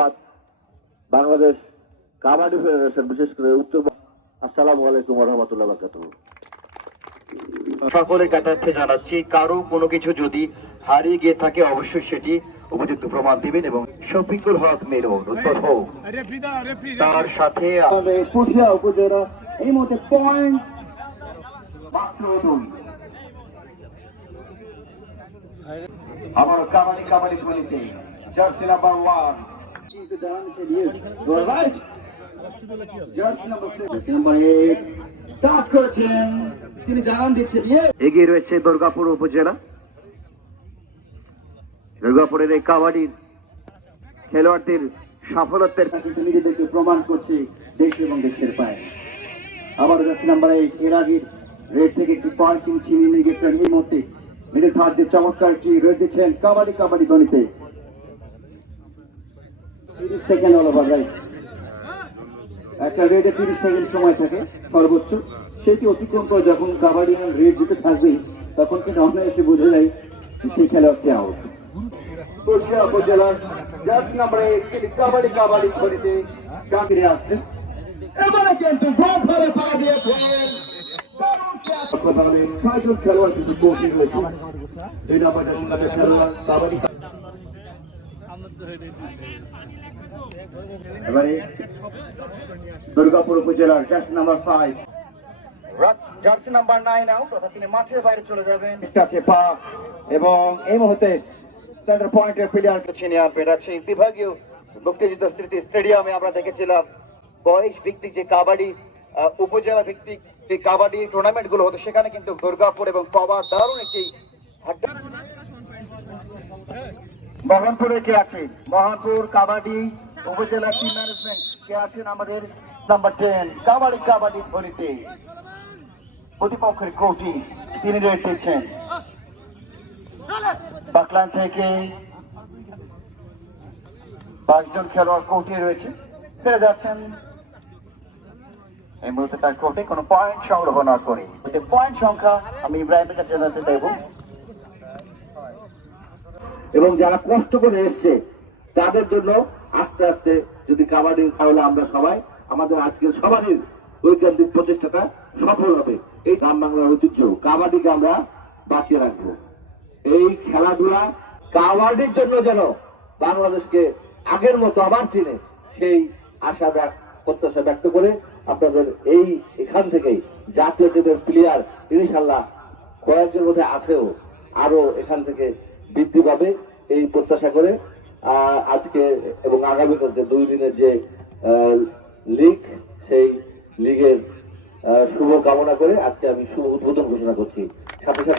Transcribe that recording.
ধন্যবাদ। বাংলাদেশ কাবাডি ফেডারেশন, বিশেষ করে উত্তর আসসালামু আলাইকুম রহমতুল্লাহ বারকাতুহ। সকলের কাটার্থে জানাচ্ছি, কারও কোনো কিছু যদি হারিয়ে গিয়ে থাকে, অবশ্যই সেটি উপযুক্ত প্রমাণ দিবেন এবং শফিকুল হক মেরুন উত্তর রেফরি তার সাথে পুঠিয়া উপজেলা, এই মুহূর্তে পয়েন্ট মাত্র দুই। আমার কাবাডি কাবাডি ধোনিতে জার্সি নাম্বার ওয়ান টাচ করেছেন। তিনি জানান দিচ্ছেন এগিয়ে রয়েছে দুর্গাপুর উপজেলা। দুর্গাপুরের এই কাবাডির খেলোয়াড়দের সাফল্যের কিন্তু নিজেদেরকে প্রমাণ করছে দেশ এবং দেশের পায়ে। আবার জার্সি নাম্বার এইট এর রেড থেকে একটি তিনি ছিনিয়ে নিয়ে গেছেন। এই মুহূর্তে মিডল থার্ড দিয়ে চমৎকার রেড দিচ্ছেন কাবাডি কাবাডি গণিতে তিরিশ সেকেন্ড ওভার রাইট একটা রেডে তিরিশ সেকেন্ড সময় থাকে, সর্বোচ্চ। সেটি অতিক্রম করে যখন কাবাডি রেড দিতে থাকবে তখন কিন্তু অনায়াসে বোঝা যায় সেই খেলোয়াড়টি আউট কুষ্টিয়া উপজেলার কাবাডি কাবাডি গণিতে চাকরি আসছেন এবারে কিন্তু পা দিয়েছেন ছয়জন খেলোয়াড় কিন্তু কোটি হয়েছে দুই খেলোয়াড় কাবাডি এবারে দুর্গাপুর উপজেলার jersey number five jersey number nine out অর্থাৎ তিনি মাঠের বাইরে চলে যাবেন। কাছে পা এবং এই মুহূর্তে সেন্টার পয়েন্টের প্লেয়ার ছিনিয়ে আনবেন আছে বিভাগীয় মুক্তিযুদ্ধ স্মৃতি স্টেডিয়ামে আমরা দেখেছিলাম। বয়স ভিত্তিক যে কাবাডি উপজেলা ভিত্তিক যে কাবাডি টুর্নামেন্টগুলো হতো সেখানে কিন্তু দুর্গাপুর এবং পাওয়া দারুণ একটি মোহনপুরে কে আছে? মোহনপুর কাবাডি উপজেলা টিম ম্যানেজমেন্ট কে আছেন আমাদের নাম্বার টেন কাবাডি কাবাডি ধরিতে প্রতিপক্ষের কোটি তিনি রেট দিচ্ছেন বাকলান থেকে পাঁচজন খেলোয়াড় কোর্টে রয়েছে। ফিরে যাচ্ছেন। এই মুহূর্তে তার কোর্টে কোনো পয়েন্ট সংগ্রহ না করে। পয়েন্ট সংখ্যা আমি ইব্রাহিমের কাছে জানাতে চাইব। এবং যারা কষ্ট করে এসছে, তাদের জন্য আস্তে আস্তে যদি কাবাডি তাহলে আমরা সবাই, আমাদের আজকের সবারই ঐকান্তিক প্রচেষ্টাটা সফল হবে। এই গ্রাম বাংলার ঐতিহ্য, কাবাডিকে আমরা বাঁচিয়ে রাখব। এই খেলাধুলা কাবাডির জন্য যেন বাংলাদেশকে আগের মতো আবার চিনে, সেই আশা প্রত্যাশা ব্যক্ত করে আপনাদের এই এখান থেকেই জাতীয় টিমের প্লেয়ার ইনশাল্লাহ কয়েকজন মধ্যে আছেও আরও এখান থেকে বৃদ্ধি পাবে এই প্রত্যাশা করে। আজকে এবং আগামীকাল যে দুই দিনের যে লিগ সেই লিগের শুভ কামনা করে আজকে আমি শুভ উদ্বোধন ঘোষণা করছি। সাথে সাথে